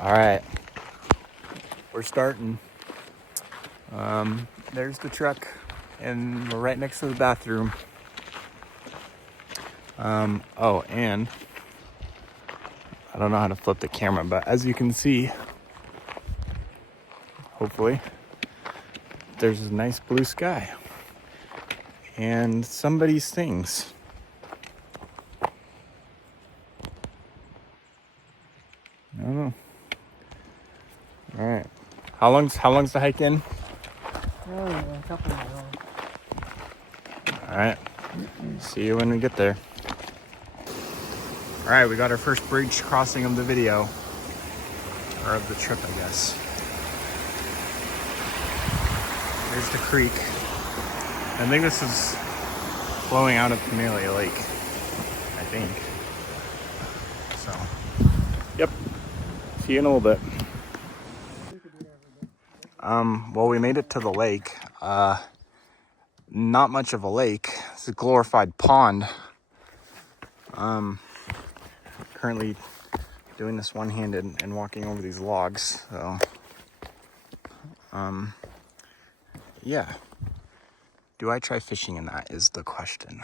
All right, we're starting. There's the truck, and we're right next to the bathroom. Oh, and I don't know how to flip the camera, but as you can see, hopefully, there's a nice blue sky and somebody's things. I don't know. All right, how long's the hike in? Oh, yeah, a couple of hours. All right, see you when we get there. All right, we got our first bridge crossing of the video, or of the trip, I guess. There's the creek. I think this is flowing out of Pamelia Lake, I think. So, yep. See you in a little bit. Well, we made it to the lake. Not much of a lake. It's a glorified pond. Currently doing this one-handed and walking over these logs. So, yeah. Do I try fishing in that is the question.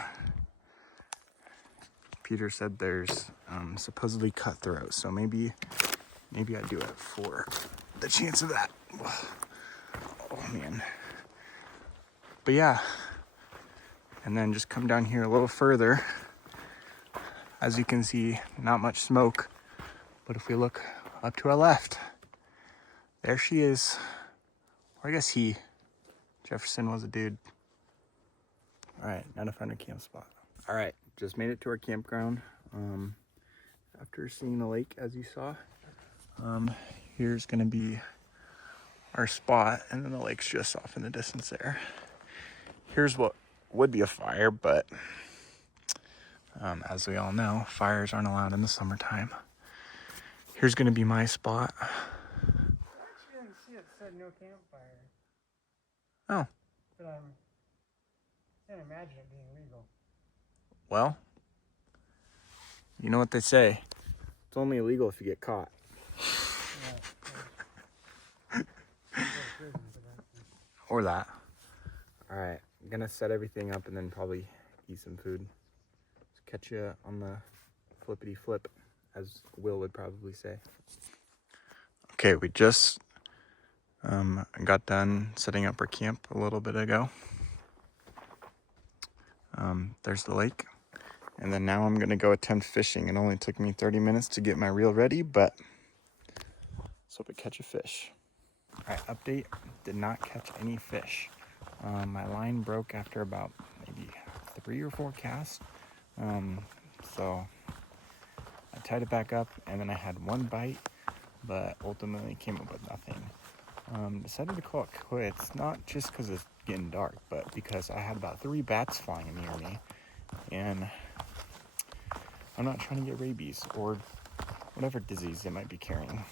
Peter said there's supposedly cutthroat, so maybe I do it for the chance of that. Oh man. But yeah, and then just come down here a little further. As you can see, not much smoke, but if we look up to our left, there she is. Or I guess he, Jefferson was a dude. All right, now to find a camp spot. All right, just made it to our campground. After seeing the lake, as you saw, here's gonna be our spot, and then the lake's just off in the distance there. Here's what would be a fire, but as we all know, fires aren't allowed in the summertime. Here's gonna be my spot. I actually didn't see it said no campfire. Oh. But I can't imagine it being legal. Well, you know what they say. It's only illegal if you get caught. Or that. All right, I'm gonna set everything up and then probably eat some food. Just catch you on the flippity flip, as Will would probably say. Okay, we just got done setting up our camp a little bit ago. There's the lake. And then now I'm gonna go attempt fishing. It only took me 30 minutes to get my reel ready, but let's hope I catch a fish. All right, update, did not catch any fish. My line broke after about maybe 3 or 4 casts. So I tied it back up and then I had one bite, but ultimately came up with nothing. Decided to call it quits, not just because it's getting dark, but because I had about 3 bats flying near me, and I'm not trying to get rabies or whatever disease they might be carrying.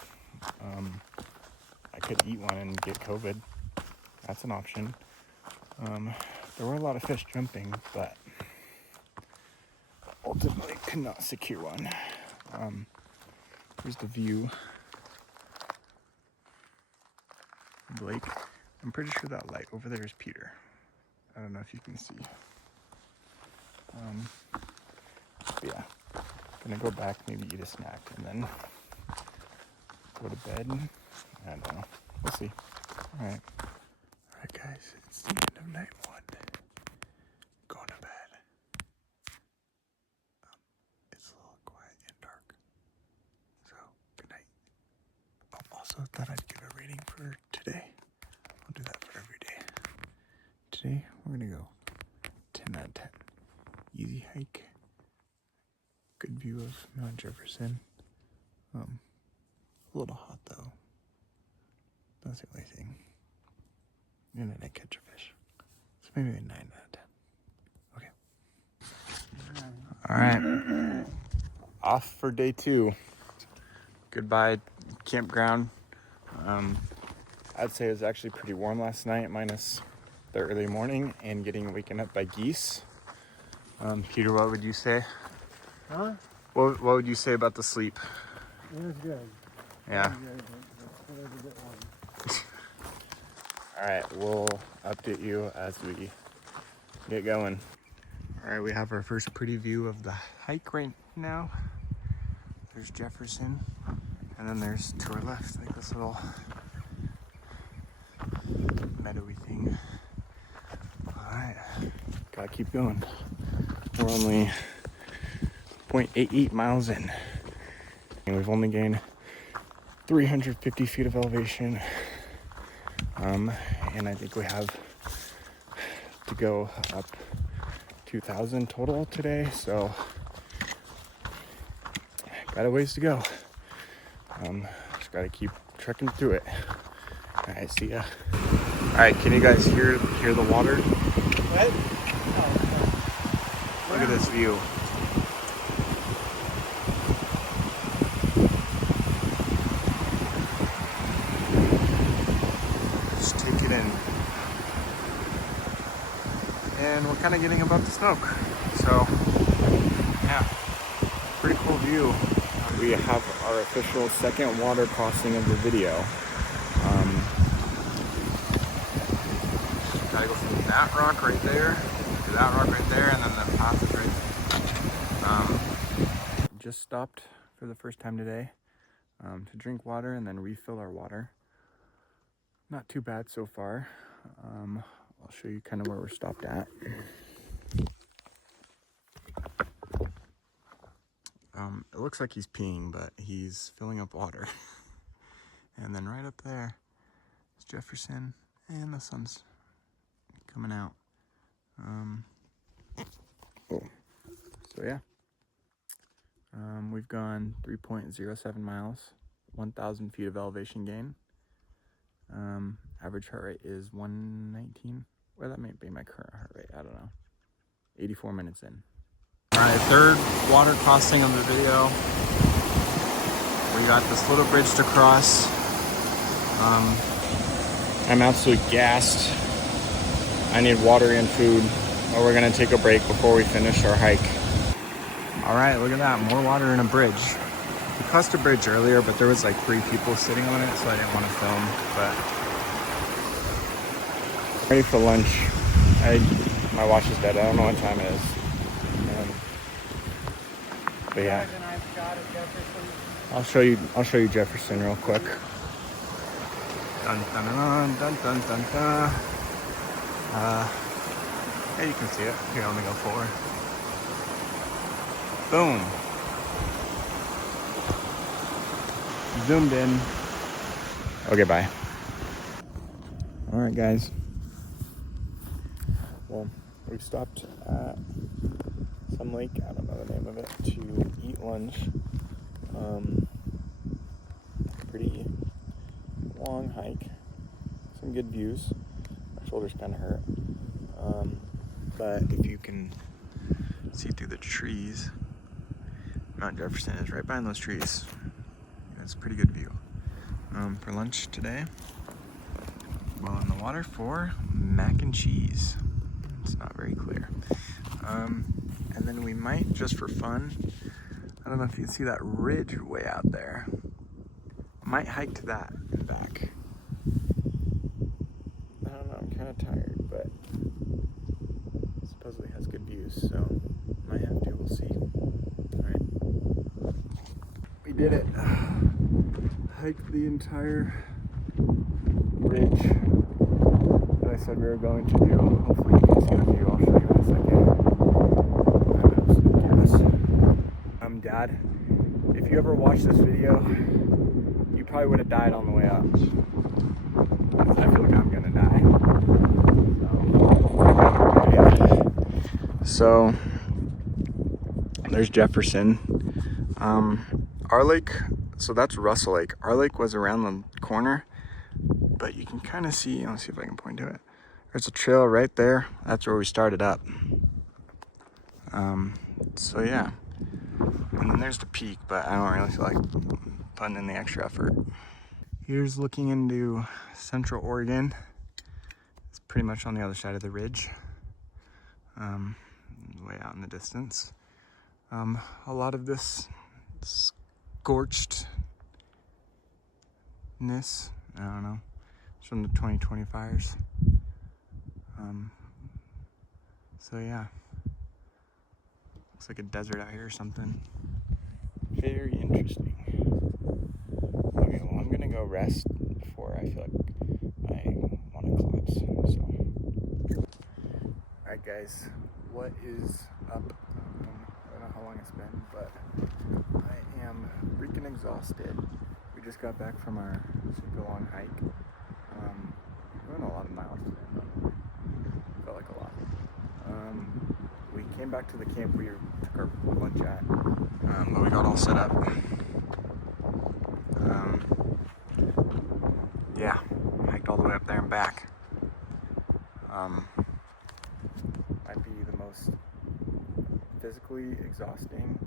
I could eat one and get COVID. That's an option. There were a lot of fish jumping, but ultimately could not secure one. Here's the view of the lake. I'm pretty sure that light over there is Peter. I don't know if you can see. Yeah, gonna go back, maybe eat a snack, and then go to bed. I don't know. We'll see. All right. All right, guys. It's the end of night 1. Going to bed. It's a little quiet and dark. So, good night. Oh, also thought I'd give a rating for today. I'll do that for every day. Today, we're gonna go 10 out of 10. Easy hike. Good view of Mount Jefferson. A little hot though. That's the only thing. And then I catch a fish. So maybe a 9 out of 10. Okay. All right. Off for day 2. Goodbye campground. I'd say it was actually pretty warm last night, minus the early morning and getting waken up by geese. Peter, what would you say? Huh? What would you say about the sleep? It was good. Yeah. All right, we'll update you as we get going. All right, we have our first pretty view of the hike right now. There's Jefferson, and then there's to our left, like this little meadowy thing. All right, gotta keep going. We're only 0.88 miles in, and we've only gained 350 feet of elevation. And I think we have to go up 2,000 total today, so got a ways to go. Just gotta keep trekking through it. All right, see ya. All right, can you guys hear the water? What? Oh, Look at this view. Just take it in. And we're kind of getting above the smoke. So, yeah, pretty cool view. We have our official second water crossing of the video. Gotta go from that rock right there to that rock right there, and then the path is right there. Just stopped for the first time today to drink water and then refill our water. Not too bad so far. I'll show you kind of where we're stopped at. It looks like he's peeing, but he's filling up water. And then right up there is Jefferson, and the sun's coming out. So yeah, we've gone 3.07 miles, 1,000 feet of elevation gain. Average heart rate is 119. Well, that might be my current heart rate, I don't know. 84 minutes in. All right, third water crossing of the video. We got this little bridge to cross. I'm absolutely gassed. I need water and food, or we're gonna take a break before we finish our hike. All right, look at that, more water in a bridge. We crossed a bridge earlier, but there was like 3 people sitting on it, so I didn't want to film, but ready for lunch. My watch is dead, I don't know what time it is. But yeah, I'll show you Jefferson real quick. Dun, dun, dun, dun, dun, dun, dun. Yeah, you can see it. Here, let me go forward. Boom. Zoomed in. Okay, bye. All right, guys. Well, we've stopped at some lake, I don't know the name of it, to eat lunch. Pretty long hike, some good views. My shoulders kind of hurt, but if you can see through the trees, Mount Jefferson is right behind those trees. It's a pretty good view. For lunch today, well, in the water for mac and cheese. It's not very clear. And then we might, just for fun, I don't know if you can see that ridge way out there. Might hike to that and back. I don't know, I'm kind of tired, but supposedly has good views, so might have to, we'll see. Alright. We did it. Hiked the entire ridge that I said we were going to do. Hopefully you can see the view, I'll show you in a second. I'm absolutely gassed. Dad, if you ever watched this video, you probably would have died on the way up. I feel like I'm gonna die. So there's Jefferson. Our lake, so that's Russell Lake. Our lake was around the corner, but you can kind of see, let's see if I can point to it. There's a trail right there. That's where we started up. So yeah. And then there's the peak, but I don't really feel like putting in the extra effort. Here's looking into Central Oregon. It's pretty much on the other side of the ridge. Way out in the distance. A lot of this scorched I don't know. It's from the 2020 fires. So yeah, looks like a desert out here or something. Very interesting. Okay, well I'm gonna go rest before I feel like I want to collapse. So, all right, guys, what is up? I don't know how long it's been, but I am freaking exhausted. We just got back from our super long hike. We went a lot of miles today, but felt like a lot. We came back to the camp we took our lunch at, but we got all set up. Yeah, hiked all the way up there and back. Might be the most physically exhausting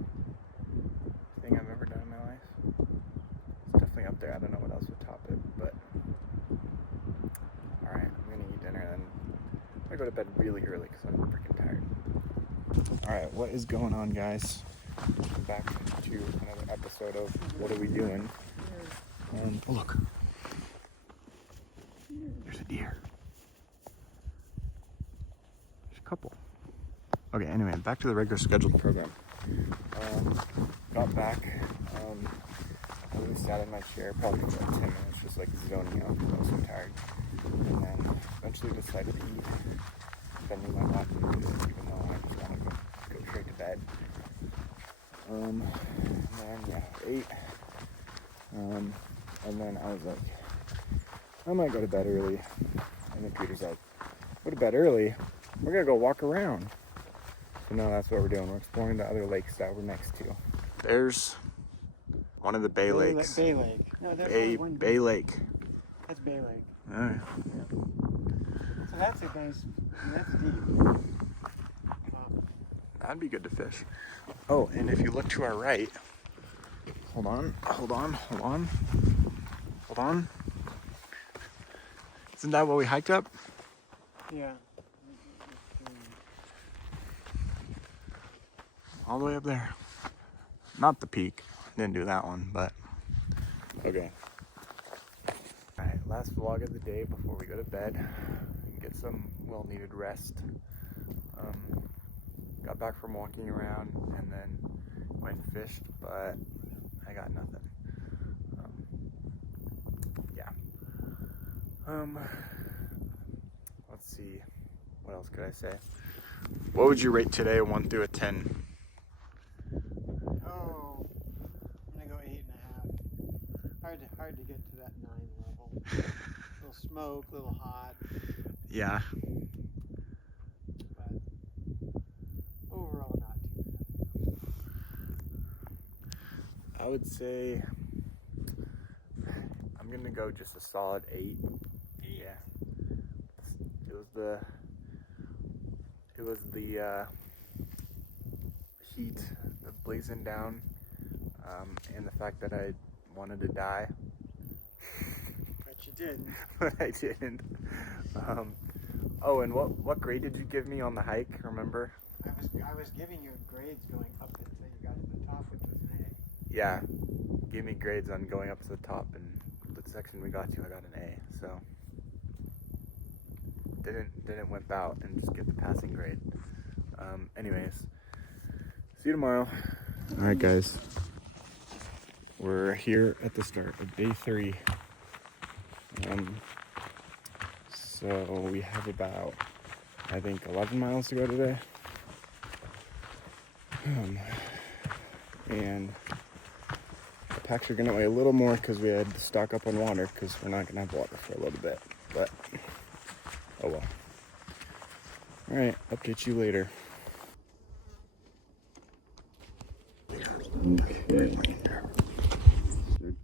thing I've ever done in my life. It's definitely up there. I don't know what else would top it, but alright, I'm gonna eat dinner and then I'm gonna go to bed really early because I'm freaking tired. Alright, what is going on, guys? Back to another episode of What Are We Doing? And oh, look, there's a deer. There's a couple. Okay, anyway, back to the regular scheduled program. Got back. I really sat in my chair probably for like 10 minutes, just like zoning out because I was so tired. And then eventually decided to eat, bending my button, even though I just want to go straight to bed. And then yeah, ate. And then I was like, I might go to bed early. And then Peter's like, go to bed early? We're gonna go walk around. So no, that's what we're doing. We're exploring the other lakes that we're next to. There's one of the Bay Lakes. Bay Lake. No, Bay Lake. That's Bay Lake. All right. So that's a nice. That's deep. That'd be good to fish. Oh, and if you look to our right, hold on. Isn't that what we hiked up? Yeah. All the way up there. Not the peak. Didn't do that one, but okay. Alright, last vlog of the day before we go to bed. Get some well-needed rest. Got back from walking around and then went and fished, but I got nothing. Yeah. Let's see. What else could I say? What would you rate today, 1 through a 10? Oh, I'm gonna go 8.5. Hard to get to that 9 level. A little smoke, a little hot. Yeah. But overall, not too bad. I would say I'm gonna go just a solid 8. Yeah. It was the heat, the blazing down, and the fact that I wanted to die. But you didn't. But I didn't. Oh, and what grade did you give me on the hike? Remember? I was giving you grades going up until you got to the top, which was an A. Yeah, gave me grades on going up to the top, and the section we got to, I got an A. So didn't wimp out and just get the passing grade. Anyways, see you tomorrow. All right, guys. We're here at the start of day 3. So we have about, I think, 11 miles to go today. And the packs are gonna weigh a little more because we had to stock up on water because we're not gonna have water for a little bit. But oh well. All right, update you later. Okay.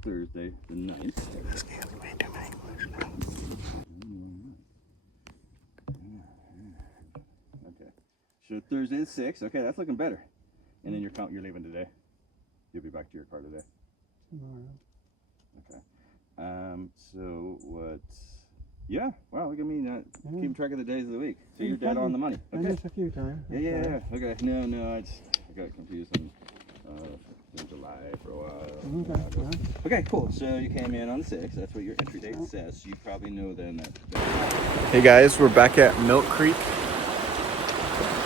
Thursday, the 9th. This can't be too many questions. Okay. So Thursday the 6th. Okay, that's looking better. And then you're leaving today. You'll be back to your car today. Tomorrow. Okay. So what? Yeah. Wow. Look at me keeping track of the days of the week. So you're dead on the money. I Okay. missed a few times. Yeah. Okay. No. I got confused. in July for a while. Okay, yeah. Okay, cool. So you came in on the 6th. That's what your entry date says. So you probably know then that. Hey guys, we're back at Milk Creek.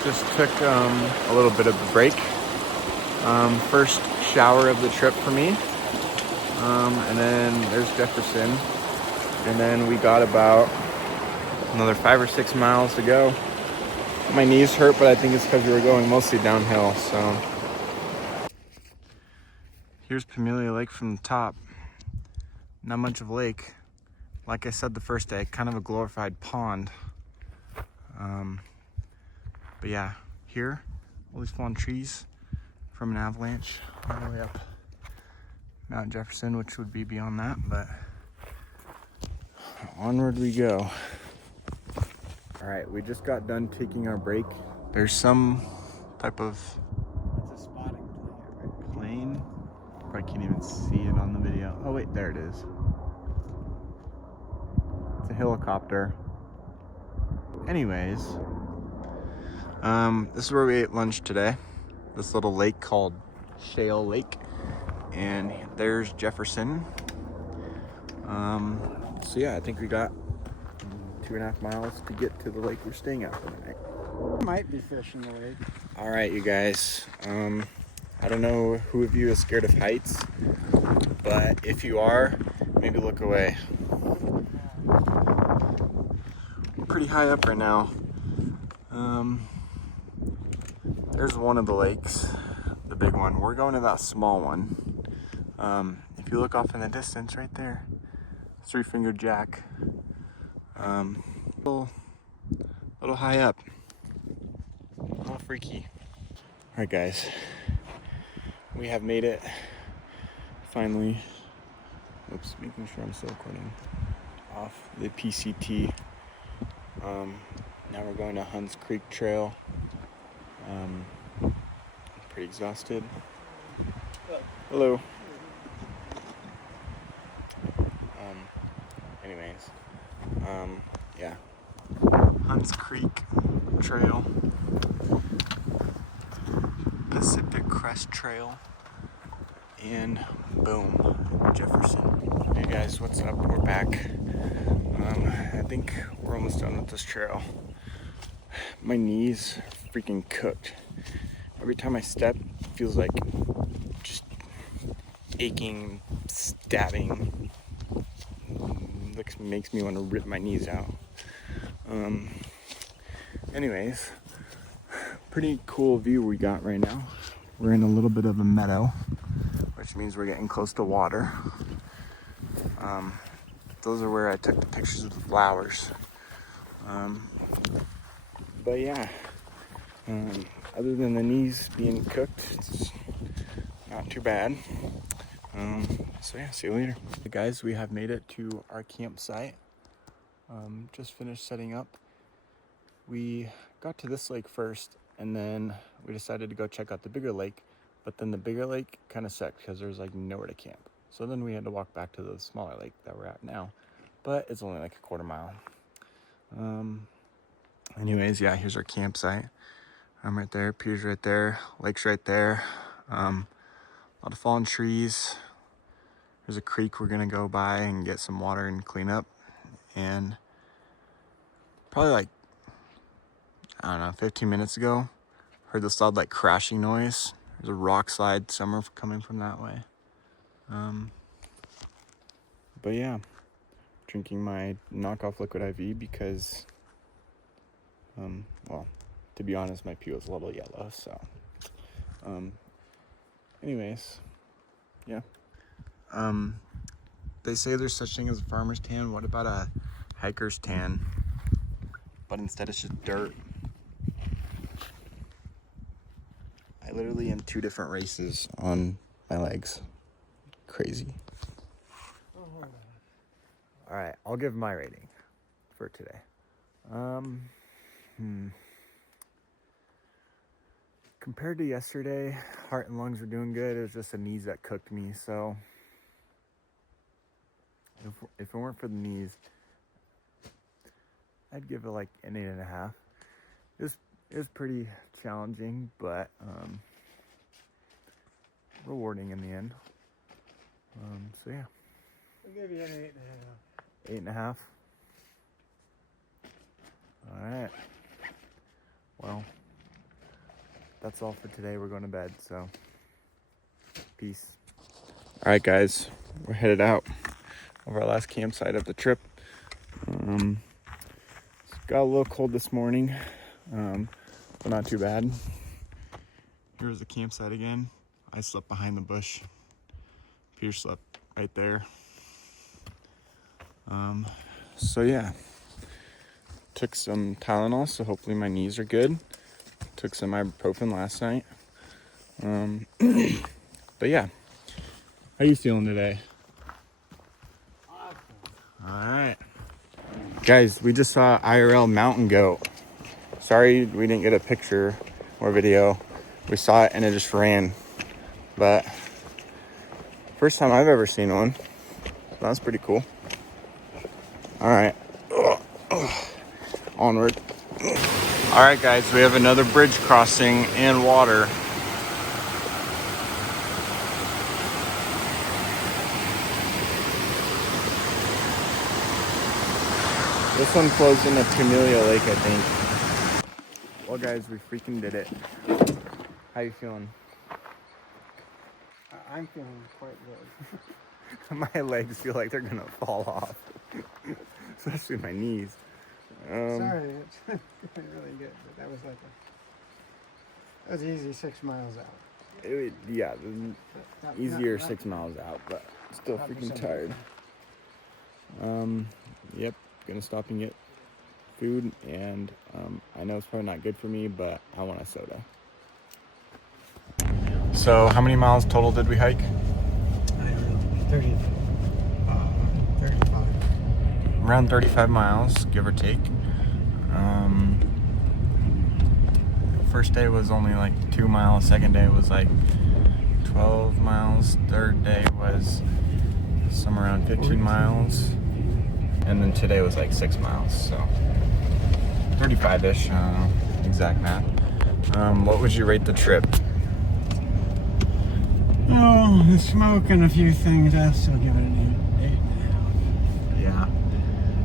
Just took a little bit of a break. First shower of the trip for me. And then there's Jefferson. And then we got about another 5 or 6 miles to go. My knees hurt, but I think it's because we were going mostly downhill, so. Here's Pamelia Lake from the top. Not much of a lake. Like I said the first day, kind of a glorified pond. But yeah, here, all these fallen trees from an avalanche all the way up Mount Jefferson, which would be beyond that, but onward we go. All right, we just got done taking our break. There's some type of That's a spotting plane. plane. Probably can't even see it on the video. Oh wait, there it is. It's a helicopter. Anyways, this is where we ate lunch today. This little lake called Shale Lake. And there's Jefferson. So yeah, I think we got 2.5 miles to get to the lake we're staying at for the night. Might be fish in the lake. All right, you guys. I don't know who of you is scared of heights, but if you are, maybe look away. We're pretty high up right now. There's one of the lakes, the big one. We're going to that small one. If you look off in the distance right there, Three-Fingered Jack. Little high up. A little freaky. All right, guys. We have made it. Finally. Oops, making sure I'm still recording. Off the PCT. Now we're going to Hunts Creek Trail. I'm pretty exhausted. Hello. Anyways, yeah. Hunts Creek Trail. Pacific Crest Trail. And boom, Jefferson. Hey guys, what's up? We're back. I think we're almost done with this trail. My knees are freaking cooked. Every time I step, it feels like just aching, stabbing. Makes me want to rip my knees out. Anyways, pretty cool view we got right now. We're in a little bit of a meadow, which means we're getting close to water. Those are where I took the pictures of the flowers. But yeah, other than the knees being cooked, it's not too bad. So yeah, see you later. Hey guys, we have made it to our campsite. Just finished setting up. We got to this lake first, and then we decided to go check out the bigger lake, but then the bigger lake kind of sucked because there's like nowhere to camp. So then we had to walk back to the smaller lake that we're at now, but it's only like a quarter mile. Anyways, yeah, here's our campsite. I'm right there, Pier's right there, lake's right there. A lot of fallen trees. There's a creek we're gonna go by and get some water and clean up. And probably like, I don't know, 15 minutes ago, heard this loud like crashing noise. There's a rock slide somewhere coming from that way. But yeah, drinking my knockoff liquid IV because, well, to be honest, my pee was a little yellow, so. Anyways, yeah. They say there's such thing as a farmer's tan. What about a hiker's tan? But instead it's just dirt. I literally am 2 different races on my legs. Crazy. All right, I'll give my rating for today. Compared to yesterday, heart and lungs were doing good. It was just the knees that cooked me. So if it weren't for the knees, I'd give it like an 8.5. It was pretty challenging, but rewarding in the end. So yeah. I'll give you an 8.5. 8.5. Alright. Well, that's all for today. We're going to bed, so peace. Alright guys, we're headed out of our last campsite of the trip. Got a little cold this morning, but not too bad. Here's the campsite again. I slept behind the bush. Peter slept right there. So yeah, took some Tylenol, so hopefully my knees are good. Took some ibuprofen last night. But yeah, how you feeling today? Awesome. All right, guys, we just saw IRL mountain goat. Sorry we didn't get a picture or video. We saw it and it just ran, but first time I've ever seen one. So that's pretty cool. All right, onward. All right, guys, we have another bridge crossing and water. This one flows into Pamelia Lake, I think. Well, guys, we freaking did it. How you feeling? I'm feeling quite good. My legs feel like they're gonna fall off, especially my knees. Sorry, it's really good, but that was easy 6 miles out. Yeah, Not- easier not- 6 miles out, but still not for freaking some tired. Yep, gonna stop and get food, and I know it's probably not good for me, but I want a soda. So how many miles total did we hike? I don't know, 35. Around 35 miles, give or take. First day was only like 2 miles. Second day was like 12 miles. Third day was somewhere around 15 miles. And then today was like 6 miles. So 35-ish, exact math. What would you rate the trip? Oh, the smoke and a few things, I'll still give it an 8.5. Yeah.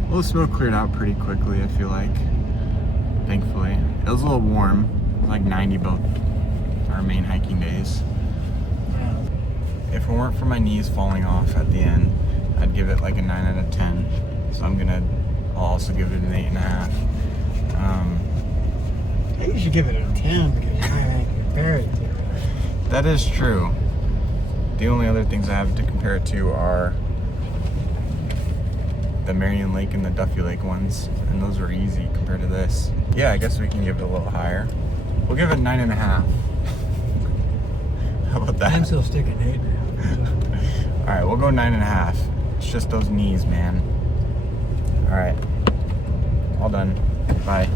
Well, the smoke cleared out pretty quickly, I feel like. Thankfully. It was a little warm. It was like 90 both our main hiking days. If it weren't for my knees falling off at the end, I'd give it like a 9 out of 10. So I'll also give it an 8.5. I think you should give it a 10 because I think you're buried there. That is true. The only other things I have to compare it to are the Marion Lake and the Duffy Lake ones, and those were easy compared to this. Yeah, I guess we can give it a little higher. We'll give it 9.5. How about that? I'm still sticking 8.5. All right, we'll go 9.5. It's just those knees, man. All right, all done. Bye.